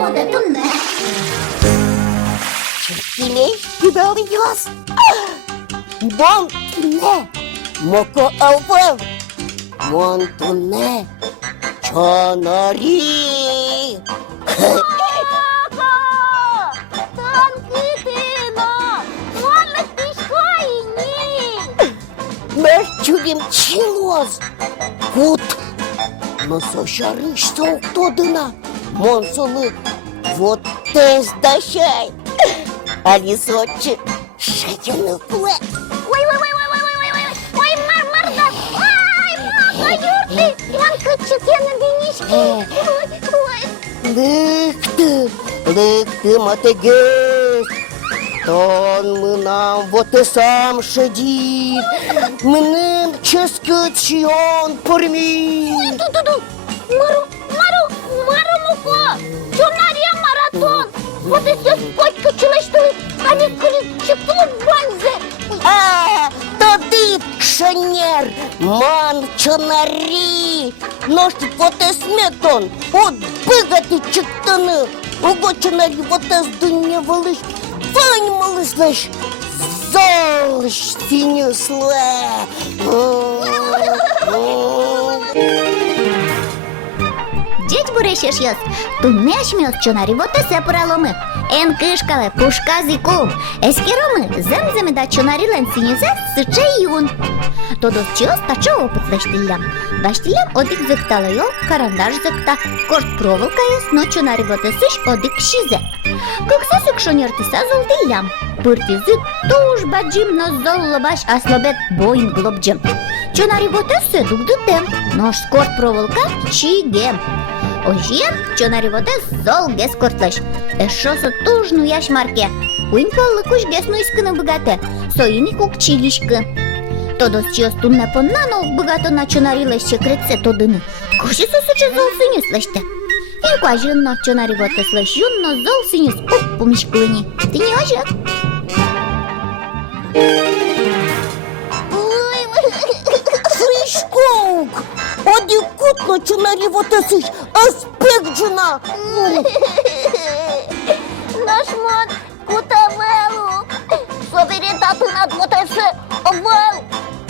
буде тунне. Çirkileş gibi alıyoruz. Bon ne? Moko avval. Montu ne? Çanari. Танкітино, мама пішла і ні. Merçulim çiloz. Kut. Nasıl şarış soğuktoduna. Monsolu. Вот тез дощай. Алисочек. Шатяныкла. Ой, Марда, ой, мама, юрти, Іван Кичик, я на бінічки. Ой. Lıktı mategez. Ton mınam vote sam şedid. Mınım çeskıtşiyon pormir. Ду-ду-ду, Мару, муко, чонарія маратон. От і все спочка чилештили, а не колічику банзе. Тадит шанер, ман чонари. Нож воте сметон, от бигати чиктани. Ого чонари воте здуня валиш. Вань малислеш, золш синюсле. Дідь бурешеш яс, ту нешміос чонарі воте се праломи. Ен кишкале пушка зікум. Ескіроми земземи да чонарі ленсінюзе сиче юн. Тодос чиос та чого потлештілям. Баштілям одик зиктала йо, карандаш зикта. Корт проволка яс, но чонарі воте сиш одик шізе. Коксесик шонертиса золділям. Пирти зик туж баджим но золлобаш аслобет боїн глобджем. Чонарі воте се дук дитем, но ж корт проволка чігем. Ожієм чонарі воте зол гес кортлеш. Ешосо тужну яш марке. Уінполи куш гесно іскини бігате. Соїні кукчилішки. Тодос чиос тунне поннано бігато на чонарі леще креце тодини. Коші сосуче зол синюс леште. Інква жінно чонарі воте слеш юнно зол синюс уп помішклині. Ти не ожек? Фришкоук. Оди кутно чонари воте сиш, аспекджина. Наш мон кутавелу. Собері тату над мотесе овел.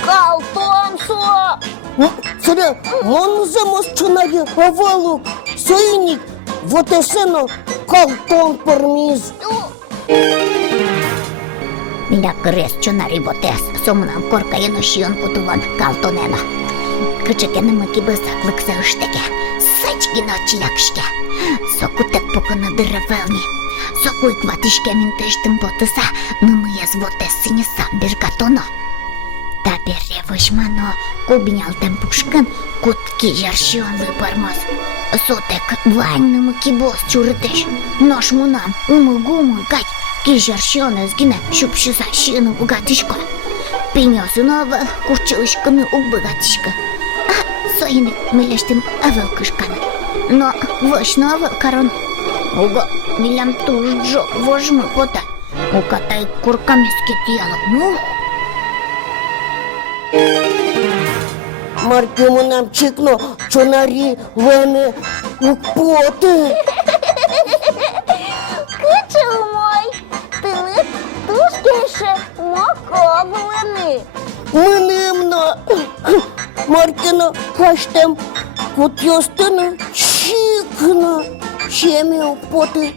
Калтонсо. Сыры, монуземос чонари авалук. Соиник, воте сено, калтон пармиз. Minä kres чонарі вотес, сомнам корка єношіон кутуван калтонена. Кичекенемики бисакликсе уштеке, сачки ночілякшке. Сокутек покона деревелні. Сокуй кватишке мінтештим ботиса, нумия з вотес синіса біркатоно. Та беревишмано кубнялтем пушкан, кутки жаршіон випармос. Сотек вайнними кібос чуритеш, нож мунам, уму-гуму, гать. Кижаршіоне згине, щоб шиза шіну богатишко. Піньосунова курчилишками у богатишка. А соїник милештим авелкишками. Но вошно авелкарон. Ого, милям туж джо вожми пота. Укатай курками скитіяло. Ну. Маркему нам чикно, чонари вене укпоти. Кичу мой, ти не тушкіше моковлени. Минимно. Маркено каштем, кут йостину чикно. Чемі укпоти.